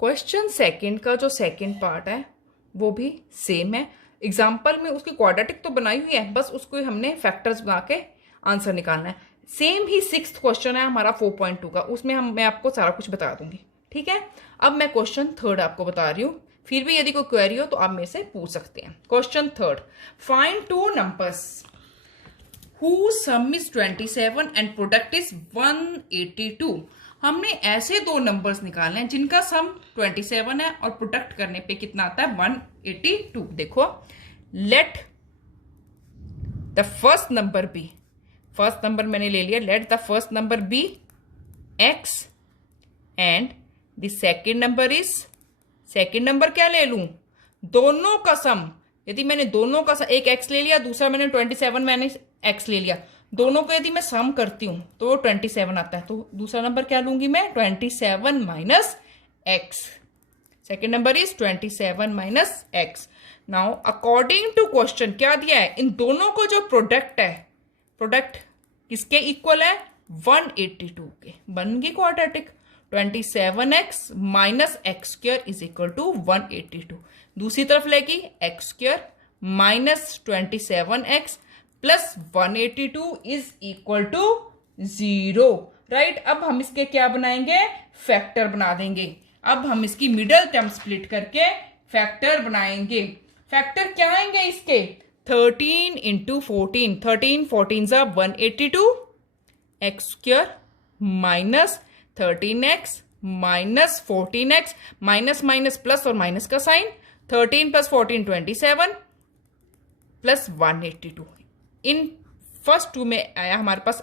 Question second का जो second part है वो भी सेम है। एग्जाम्पल में उसकी क्वाड्रेटिक तो बनाई हुई है, बस उसको हमने फैक्टर्स बना के आंसर निकालना है। सेम ही सिक्स्थ क्वेश्चन है हमारा 4.2 का, उसमें मैं आपको सारा कुछ बता दूंगी। ठीक है, अब मैं क्वेश्चन थर्ड आपको बता रही हूँ, फिर भी यदि कोई क्वेरी हो तो आप मेरे से पूछ सकते हैं। Question third, find two numbers whose sum is 27 and product is 182। हमने ऐसे दो नंबर्स निकालने हैं जिनका सम 27 है और प्रोडक्ट करने पे कितना आता है 182। देखो, let the first number be, first number मैंने ले लिया, let the first number be x and the second number is, second number क्या ले लूं, दोनों का सम। यदि मैंने दोनों का एक x ले लिया, दूसरा मैंने 27 मैंने x ले लिया, दोनों को यदि मैं सम करती हूं तो 27 आता है। तो दूसरा नंबर क्या लूंगी मैं, 27 minus x। Second number is 27 minus x। Now according to question क्या दिया है, इन दोनों को जो प्रोडक्ट है, प्रोडक्ट किसके इक्वल है, 182 के। बन गई quadratic. 27x minus x square is equal to 182। दूसरी तरफ लेगी x square minus 27x plus 182 is equal to 0। Right, अब हम इसके क्या बनाएंगे, फैक्टर बना देंगे। अब हम इसकी मिडल टर्म स्प्लिट करके फैक्टर बनाएंगे। फैक्टर क्या आएंगे इसके, 13 इंटू 14, 13 14 जा 182, x square minus 13x minus 14x, minus minus plus और माइनस का साइन, 13 प्लस 14 27 प्लस 182। इन फर्स्ट टू में आया हमारे पास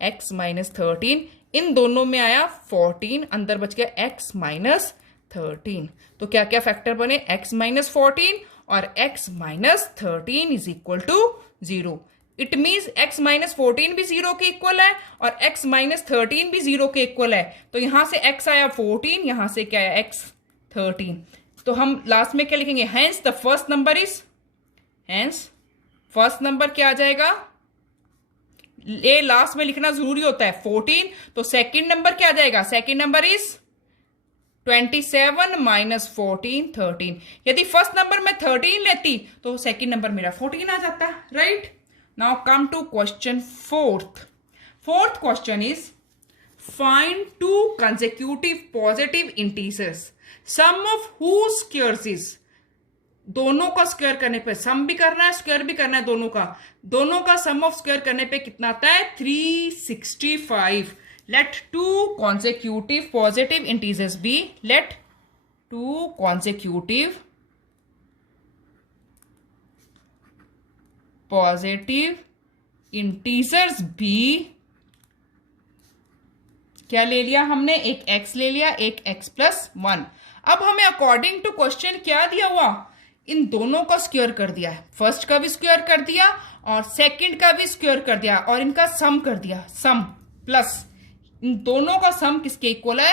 x माइनस 13, इन दोनों में आया 14, अंदर बच गया x माइनस 13। तो क्या क्या फैक्टर बने, x माइनस 14 और x minus 13 is equal to 0। It means x minus 14 भी 0 के इक्वल है और x माइनस 13 भी 0 के इक्वल है। तो यहां से x आया 14, यहां से क्या आया x 13। तो हम लास्ट में क्या लिखेंगे, hence the first number is, hence first number क्या आ जाएगा, ये लास्ट में लिखना जरूरी होता है 14। तो सेकंड नंबर क्या आ जाएगा, सेकंड नंबर इज 27 माइनस 14 13। यदि फर्स्ट नंबर में 13 लेती तो सेकंड नंबर मेरा 14 आ जाता। Right, now come to question fourth. Fourth question is find two consecutive positive integers sum of whose squares is, दोनों का स्क्वायर करने पे, सम भी करना है स्क्वायर भी करना है, दोनों का सम ऑफ स्क्वायर करने पे कितना आता है 365। Let two consecutive positive integers be, let two consecutive positive integers be, क्या ले लिया हमने, एक x ले लिया, एक x प्लस 1। अब हमें अकॉर्डिंग टू क्वेश्चन क्या दिया हुआ, इन दोनों का स्क्वायर कर दिया है, फर्स्ट का भी स्क्वायर कर दिया और सेकंड का भी स्क्वायर कर दिया और इनका सम कर दिया, सम प्लस इन दोनों का सम किसके इक्वल है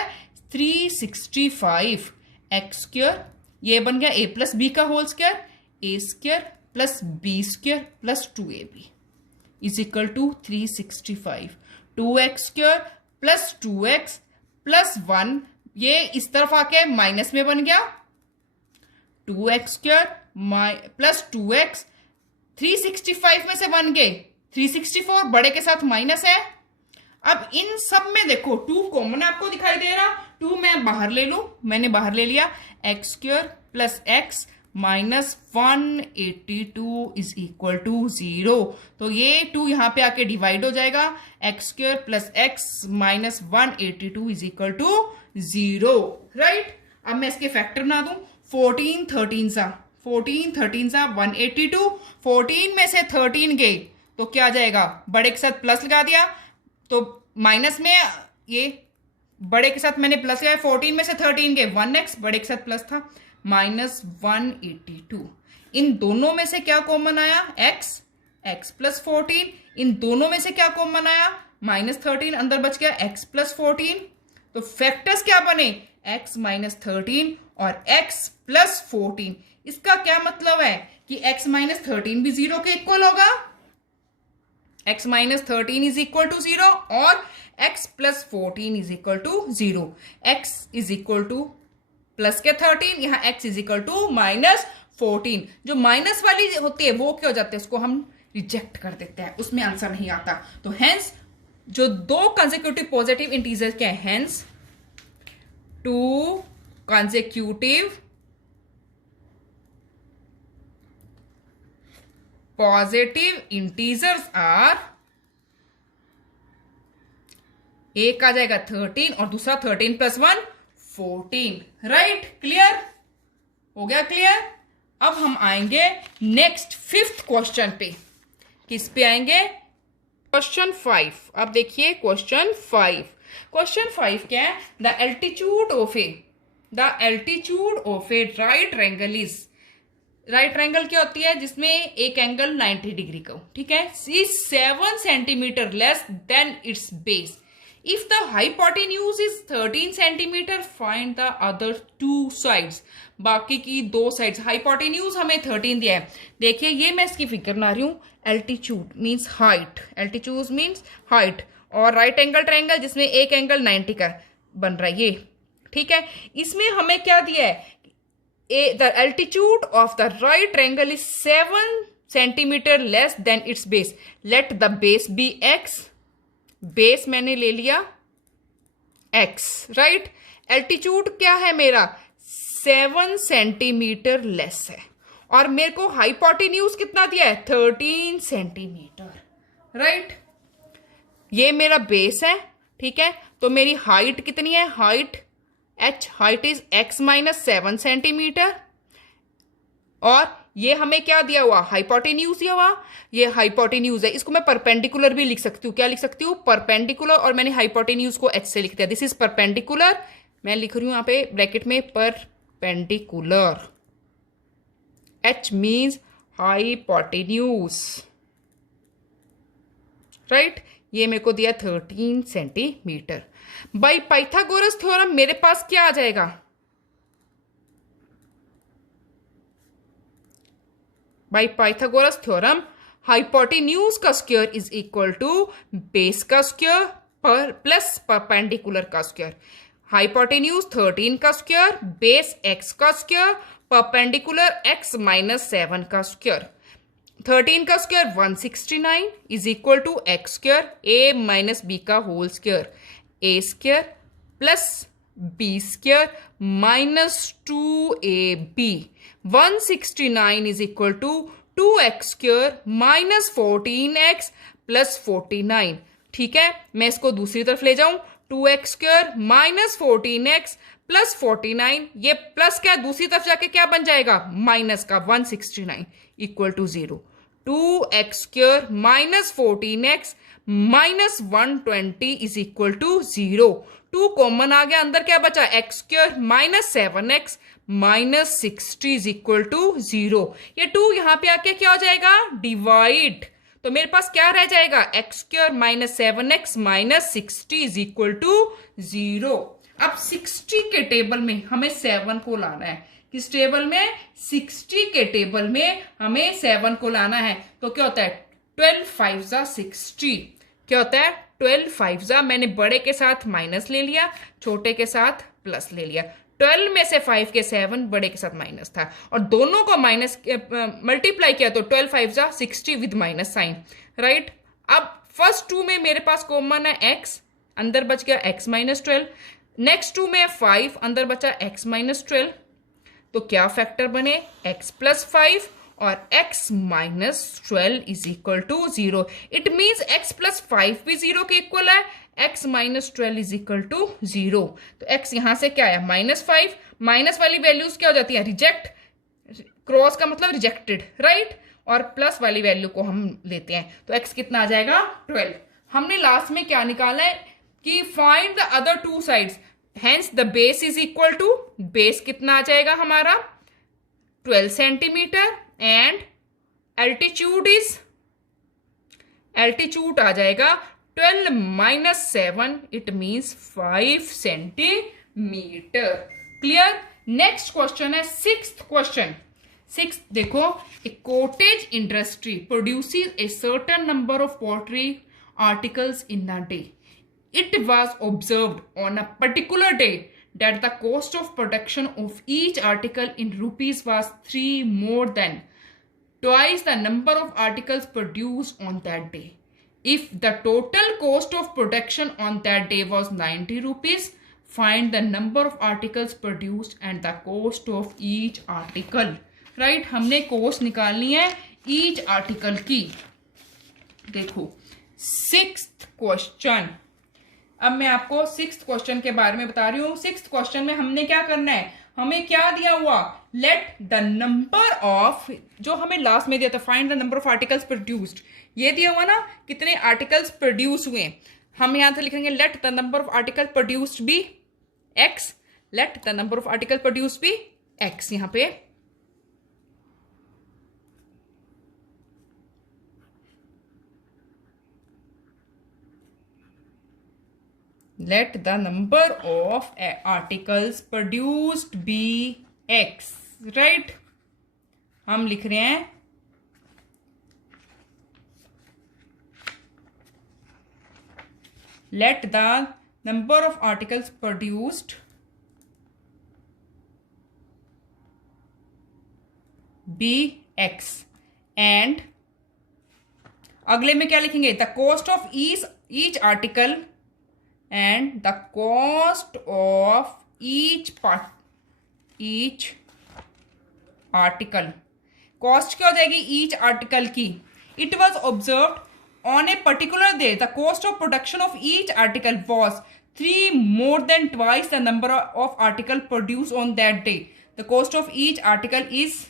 365। एक्स स्क्वायर ये बन गया a प्लस बी का whole square, a square plus b square plus 2ab is equal to 365। 2x square plus 2x plus 1, ये इस तरफ आके माइनस में बन गया 2x स्क्वायर प्लस 2x, 365 में से बन गए 364, बड़े के साथ माइनस है। अब इन सब में देखो 2 कॉमन आपको दिखाई दे रहा, 2 मैं बाहर ले लूं, मैंने बाहर ले लिया, x square plus x minus 182 is equal to 0। तो ये 2 यहां पे आके डिवाइड हो जाएगा, x square plus x minus 182 is equal to 0। Right, अब मैं इसके फैक्टर बना दूं, 14 13 सा 182, 14 में से 13 गए तो क्या आ जाएगा, बड़े के साथ प्लस लगा दिया तो माइनस में, ये बड़े के साथ मैंने प्लस लगाया, 14 में से 13 गए 1x, बड़े के साथ प्लस था माइनस 182। इन दोनों में से क्या कॉमन आया, x प्लस 14, इन दोनों में से क्या कॉमन आया माइनस 13, अंदर बच गया x प्लस 14। तो फैक्टर्स क्या बने, x माइनस 13 और x प्लस 14। इसका क्या मतलब है कि x माइनस 13 भी 0 के इक्वल होगा, x minus 13 is equal to 0 और x plus 14 is equal to 0। x is equal to plus के 13, यहाँ x इज इक्वल टू -14। जो माइनस वाली होती है वो क्या हो जाते हैं, उसको हम रिजेक्ट कर देते हैं, उसमें आंसर नहीं आता। तो हेंस जो दो कंसेक्यूटिव पॉजिटिव इंटीजर क्या है, hence 2 consecutive positive integers are, एक आ जाएगा 13 और दूसरा 13 + 1 14। राइट, क्लियर हो गया? क्लियर। अब हम आएंगे नेक्स्ट 5th क्वेश्चन पे। किस पे आएंगे? क्वेश्चन 5। अब देखिए क्वेश्चन 5। क्वेश्चन 5 क्या है? The altitude of A right triangle is, right triangle क्या होती है? जिसमें एक एंगल 90 डिग्री का हो, ठीक है, is 7 centimetre less than its base. If the hypotenuse is 13 centimetre, find the other 2 sides. बाकी की 2 साइड्स, हाइपोटेन्यूज हमें 13 दिया है। देखिए ये मैं इसकी फिगर बना रही हूँ। Altitude means height, altitude means height, और राइट एंगल ट्रायंगल जिसमें एक एंगल 90 का बन रहा है, ये ठीक है। इसमें हमें क्या दिया है? The altitude of the right triangle is 7 centimetre less than its base. Let the base be x। Base मैंने ले लिया x, राइट। एल्टीट्यूड क्या है मेरा? 7 सेंटीमीटर लेस है, और मेरे को हाइपोटेन्यूज कितना दिया है? 13 सेंटीमीटर, राइट। ये मेरा बेस है, ठीक है। तो मेरी हाइट कितनी है? Height h, height is x - 7 centimetre, और ये हमें क्या दिया हुआ? हाइपोटेन्यूज दिया हुआ। ये हाइपोटेन्यूज है, इसको मैं परपेंडिकुलर भी लिख सकती हूँ। क्या लिख सकती हूँ? परपेंडिकुलर, और मैंने हाइपोटेन्यूज को h से लिख दिया। दिस इज परपेंडिकुलर, मैं लिख रही हूँ यहाँ पे ब्रैकेट में perpendicular. h means hypotenuse, right. ये मेरे को दिया 13 सेंटीमीटर। बाय पाइथागोरस थ्योरम मेरे पास क्या आ जाएगा? बाय पाइथागोरस थ्योरम हाइपोटेन्यूज का square is equal to base का स्क्वायर पर प्लस परपेंडिकुलर का स्क्वायर। हाइपोटेन्यूज 13 का स्क्वायर, बेस x का स्क्वायर, परपेंडिकुलर x - 7 का स्क्वायर। 13 का square 169 is equal to x square a - b का whole square, a square plus b square -2ab। 169 is equal to 2x square -14x plus 49, ठीक है। मैं इसको दूसरी तरफ ले जाऊं, 2x स्क्वायर -14x प्लस 49, ये प्लस क्या दूसरी तरफ जाके क्या बन जाएगा? माइनस का 169 equal to 0। 2x square -14x -120 is equal to 0। 2 common आ गया, अंदर क्या बचा? x square -7x -60 is equal to 0। ये 2 यहां पे आके क्या हो जाएगा? डिवाइड। तो मेरे पास क्या रह जाएगा? x square -7x -60 is equal to 0। अब 60 के टेबल में हमें 7 को लाना है। किस टेबल में? 60 के टेबल में हमें 7 को लाना है। तो क्या होता है? 12 5 ज़ा 60। क्या होता है? 12 5 ज़ा, मैंने बड़े के साथ माइनस ले लिया, छोटे के साथ प्लस ले लिया। 12 में से 5 के 7, बड़े के साथ माइनस था, और दोनों को माइनस मल्टीप्लाई किया तो 12 5 ज़ा 60 विद माइनस साइन, राइट। अब फर्स्ट 2 में मेरे पास कॉमन है x, अंदर बच गया x -12। नेक्स्ट 2 में 5, अंदर बचा x -12। तो क्या फैक्टर बने? x + 5 और x -12 is equal to 0। It means x + 5 भी 0 के इक्वल है, x -12 इज इक्वल टू 0। तो x यहां से क्या है? -5। माइनस वाली वैल्यूज क्या हो जाती है? रिजेक्ट। क्रॉस का मतलब रिजेक्टेड, राइट। और प्लस वाली वैल्यू को हम लेते हैं, तो x कितना आ जाएगा? 12। हमने लास्ट में क्या निकाला है कि find the other 2 sides. Hence the base is equal to, base कितना आ जाएगा हमारा? 12 सेंटीमीटर, एंड एल्टीट्यूड आ जाएगा 12 - 7, it means 5 centimetre. Clear. Next question है 6th क्वेश्चन। 6th देखो, a cottage industry produces a certain number of poultry articles in a day. It was observed on a particular day that the cost of production of each article in rupees was 3 more than twice the number of articles produced on that day. If the total cost of production on that day was 90 rupees, find the number of articles produced and the cost of each article. Right? हमने cost निकालनी है each article की. देखो 6th question. अब मैं आपको 6th question के बारे में बता रही हूँ. 6th क्वेश्चन में हमने क्या करना है, हमें क्या दिया हुआ, लेट द नंबर ऑफ, जो हमें लास्ट में दिया था, find the number of articles produced, ये दिया हुआ ना कितने आर्टिकल्स प्रोड्यूस हुए. हम यहां से लिखेंगे let the number of article produced be x, let the number of article produced be x. यहां पे let the number of articles produced be x. right? हम लिख रहे हैं let the number of articles produced be x and अगले में क्या लिखेंगे, the cost of each article and the cost of each article. Cost क्या हो जाएगी each article की. It was observed on a particular day the cost of production of each article was 3 more than twice the number of article produced on that day. The cost of each article is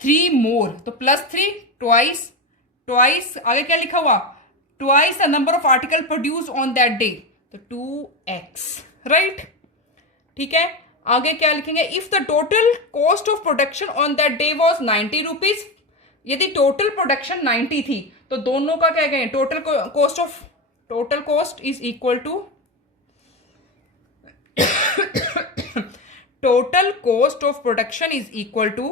3 more, तो +3 twice आगे क्या लिखा हुआ, twice the number of article produced on that day, तो 2x. right? ठीक है, आगे क्या लिखेंगे, if the total cost of production on that day was 90 rupees, यदि टोटल प्रोडक्शन 90 थी तो दोनों का क्या कहें, total cost is equal to total cost of production is equal to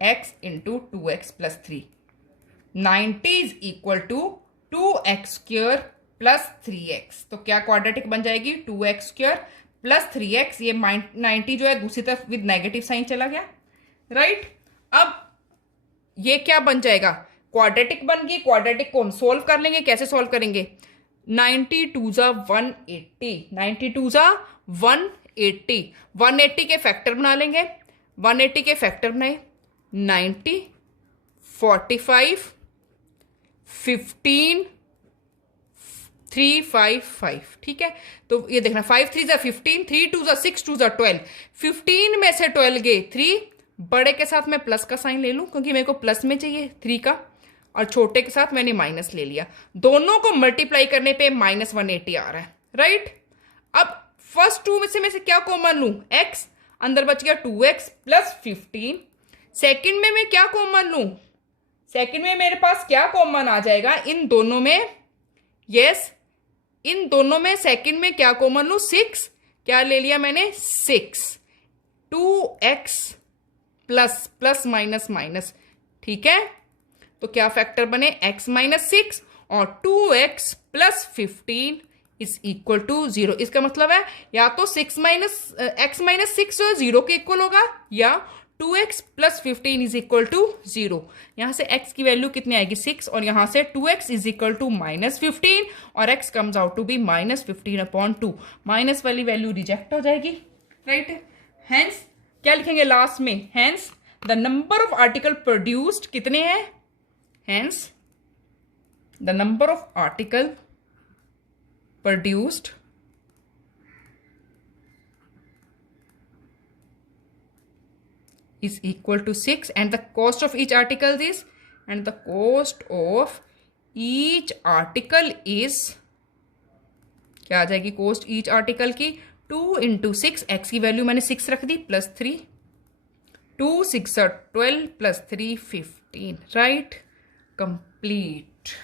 x into 2x plus 3. 90 is equal to 2x square plus 3x. तो क्या quadratic बन जाएगी, 2x स्क्वायर प्लस 3x. ये 90 जो है दूसरी तरफ विद नेगेटिव साइन चला गया. राइट? अब ये क्या बन जाएगा, क्वाड्रेटिक बन गई. क्वाड्रेटिक को हम सोल्व कर लेंगे. कैसे सोल्व करेंगे, 90 2 ज़ा 180, 90 2 ज़ा 180. 180 के फैक्टर बना लेंगे. 180 के फैक्टर बनाए 90, 45, 15, 3 5 5. ठीक है, तो ये देखना 5 3 ज़ा 15, 3 2 ज़ा 6, 2 ज़ा 12. 15 में से 12 गए 3. बड़े के साथ मैं प्लस का साइन ले लूं क्योंकि मेरे को प्लस में चाहिए 3 का, और छोटे के साथ मैंने माइनस ले लिया. दोनों को मल्टीप्लाई करने पे -180 आ रहा है. राइट? अब फर्स्ट टू में से क्या कॉमन लूं, x, अंदर बच गया 2x प्लस 15. सेकंड में मैं क्या कॉमन लूं, सेकंड में मेरे पास क्या कॉमन आ जाएगा इन दोनों में, यस इन दोनों में सेकंड में क्या कॉमन लूं, 6. क्या ले लिया मैंने, 6. 2x plus plus minus minus. ठीक है, तो क्या फैक्टर बने, x माइनस 6 और 2x plus 15 is equal to 0. इसका मतलब है या तो x माइनस 6 जो 0 के इक्वल होगा, या 2x plus 15 is equal to 0. यहां से x की वैल्यू कितनी आएगी, 6, और यहां से 2x इज इक्वल टू -15 और x comes out to be -15/2. माइनस वाली वैल्यू रिजेक्ट हो जाएगी. राइट? हेंस क्या लिखेंगे लास्ट में, hence the number of article produced कितने हैं, hence the number of article produced is equal to 6 and the cost of each article is, and the cost of each article is, क्या आ जाएगी cost each article की, 2 into 6, x की value मैंने 6 रख दी plus 3, 2 6 12 plus 3 15. Right? Complete.